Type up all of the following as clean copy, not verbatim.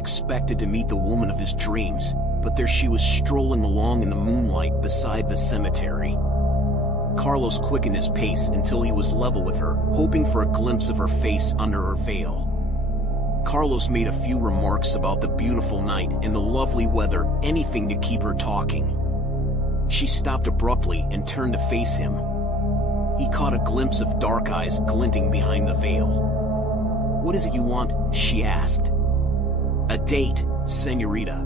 expected to meet the woman of his dreams, but there she was strolling along in the moonlight beside the cemetery. Carlos quickened his pace until he was level with her, hoping for a glimpse of her face under her veil. Carlos made a few remarks about the beautiful night and the lovely weather, anything to keep her talking. She stopped abruptly and turned to face him. He caught a glimpse of dark eyes glinting behind the veil. "What is it you want?" she asked. "A date, señorita."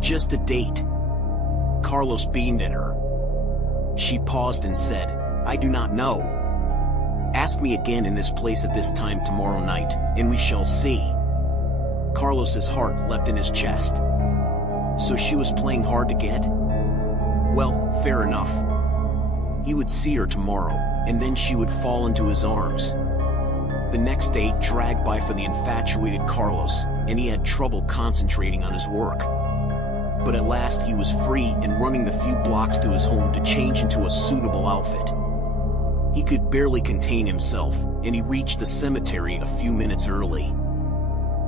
"Just a date." Carlos beamed at her. She paused and said, "I do not know. Ask me again in this place at this time tomorrow night, and we shall see." Carlos's heart leapt in his chest. So she was playing hard to get? Well, fair enough. He would see her tomorrow, and then she would fall into his arms. The next day dragged by for the infatuated Carlos, and he had trouble concentrating on his work. But at last he was free and running the few blocks to his home to change into a suitable outfit. He could barely contain himself, and he reached the cemetery a few minutes early.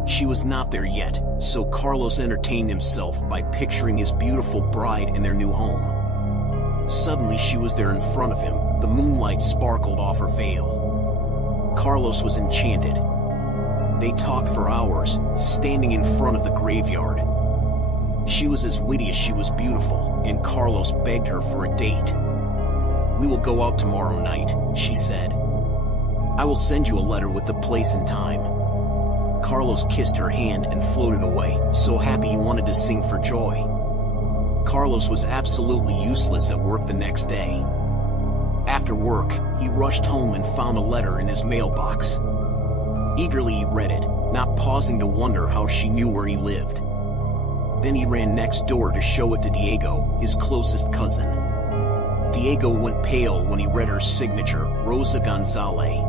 She was not there yet, so Carlos entertained himself by picturing his beautiful bride in their new home. Suddenly she was there in front of him, the moonlight sparkled off her veil. Carlos was enchanted. They talked for hours, standing in front of the graveyard. She was as witty as she was beautiful, and Carlos begged her for a date. "We will go out tomorrow night," she said. "I will send you a letter with the place and time." Carlos kissed her hand and floated away, so happy he wanted to sing for joy. Carlos was absolutely useless at work the next day. After work, he rushed home and found a letter in his mailbox. Eagerly he read it, not pausing to wonder how she knew where he lived. Then he ran next door to show it to Diego, his closest cousin. Diego went pale when he read her signature, Rosa Gonzale.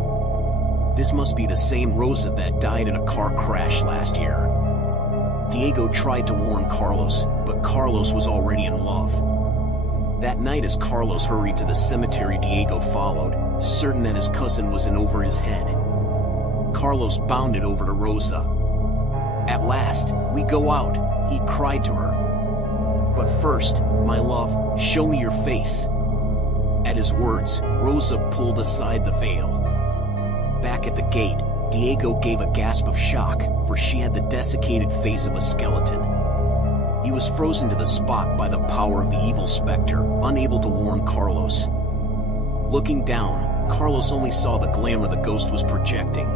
This must be the same Rosa that died in a car crash last year. Diego tried to warn Carlos, but Carlos was already in love. That night as Carlos hurried to the cemetery, Diego followed, certain that his cousin was in over his head. Carlos bounded over to Rosa. "At last, we go out," he cried to her. "But first, my love, show me your face." At his words, Rosa pulled aside the veil. Back at the gate, Diego gave a gasp of shock, for she had the desiccated face of a skeleton. He was frozen to the spot by the power of the evil specter, unable to warn Carlos. Looking down, Carlos only saw the glamour the ghost was projecting.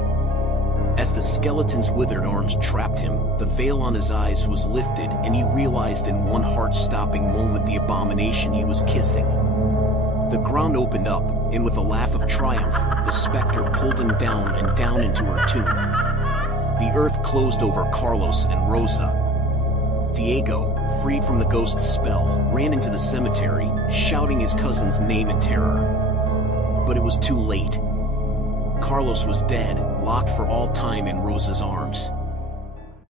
As the skeleton's withered arms trapped him, the veil on his eyes was lifted, and he realized in one heart-stopping moment the abomination he was kissing. The ground opened up, and with a laugh of triumph, the specter pulled him down and down into her tomb. The earth closed over Carlos and Rosa. Diego, freed from the ghost's spell, ran into the cemetery, shouting his cousin's name in terror. But it was too late. Carlos was dead, locked for all time in Rosa's arms.